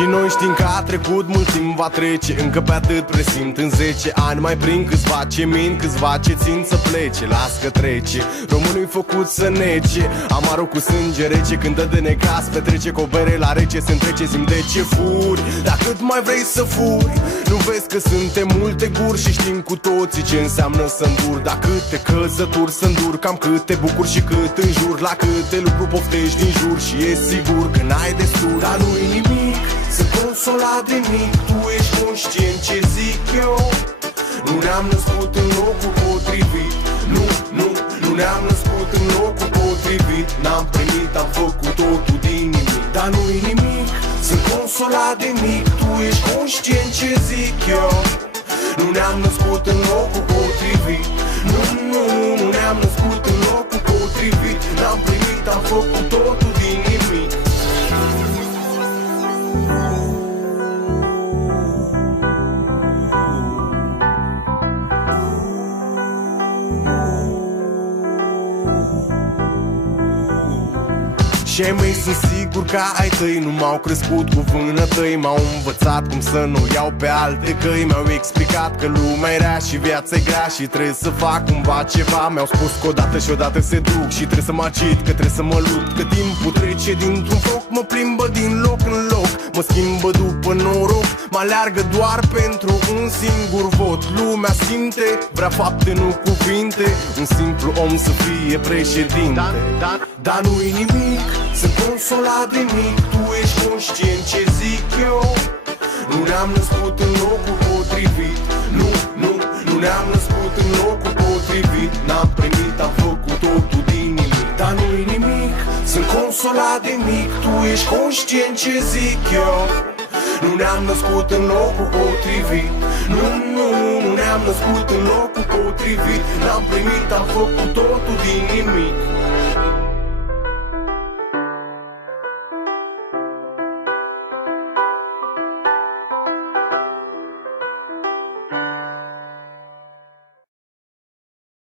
Și noi știm că a trecut mult timp, va trece, încă pe atât presimt. În 10 ani mai prind câțiva ce mint, câțiva ce țin să plece. Las că trece, românul-i făcut să nece. Amarul cu sânge rece, când dă de necas, petrece cu o bere la rece, se întrece, simt de ce furi. Dar cât mai vrei să furi? Nu vezi că suntem multe guri și știm cu toții ce înseamnă să îndur. Dar câte căzături să îndur, cam câte bucuri și cât înjur, la câte lucruri poftești din jur. Și e sigur că n-ai destul, dar nu-i nimic, sunt consolat de mic. Tu ești conștient ce zic eu? Nu ne-am născut în locul potrivit. Nu ne-am născut în locul potrivit. N-am primit, am făcut totul din nimic. Dar nu-i nimic, sunt consolat de mic. Tu ești conștient ce zic eu? Nu ne-am născut în locul potrivit. Nu ne-am născut în locul potrivit. N-am primit, am făcut totul din nimic. Și ai mei sunt sigur că ai tăi nu m-au crescut cu vânătăi. M-au învățat cum să nu iau pe alte căi. Mi-au explicat că lumea e rea și viața-i grea și trebuie să fac cumva ceva. Mi-au spus că odată și odată se duc și trebuie să mă agit, că trebuie să mă lupt, că timpul trece dintr-un foc, mă plimbă din loc în loc, mă schimbă după noroc, mă aleargă doar pentru un singur vot. Lumea simte, vrea fapte, nu cuvinte, un simplu om să fie președinte. Dar nu-i nimic, sunt consolat de mic. Tu ești conștient ce zic eu? Nu ne-am născut în locul potrivit. Nu ne-am născut în locul potrivit. N-am primit, am făcut totul din nimic. Dar nu-i nimic, sunt consolat de mic. Tu ești conștient ce zic eu? Nu ne-am născut în locul potrivit. Nu ne-am născut în locul potrivit. N-am primit, am făcut totul din nimic.